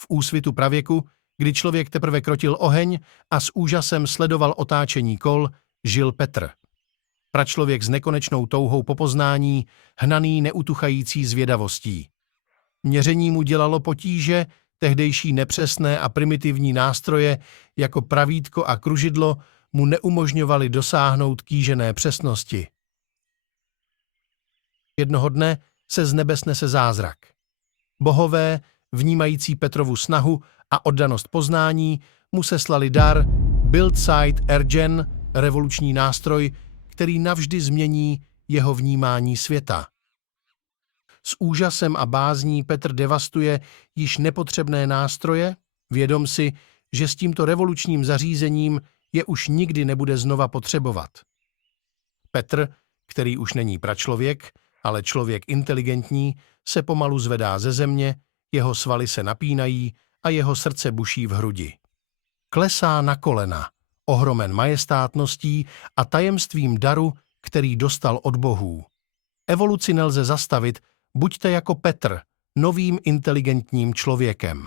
V úsvitu pravěku, kdy člověk teprve krotil oheň a s úžasem sledoval otáčení kol, žil Petr. Pračlověk s nekonečnou touhou po poznání, hnaný neutuchající zvědavostí. Měření mu dělalo potíže, tehdejší nepřesné a primitivní nástroje jako pravítko a kružidlo mu neumožňovaly dosáhnout kýžené přesnosti. Jednoho dne se z nebe snese zázrak. Bohové, vnímající Petrovu snahu a oddanost poznání, mu seslali dar Bildzeit Ergen, revoluční nástroj, který navždy změní jeho vnímání světa. S úžasem a bázní Petr devastuje již nepotřebné nástroje, vědom si, že s tímto revolučním zařízením je už nikdy nebude znova potřebovat. Petr, který už není pračlověk, ale člověk inteligentní, se pomalu zvedá ze země, jeho svaly se napínají a jeho srdce buší v hrudi. Klesá na kolena, ohromen majestátností a tajemstvím daru, který dostal od bohů. Evoluci nelze zastavit, buďte jako Petr, novým inteligentním člověkem.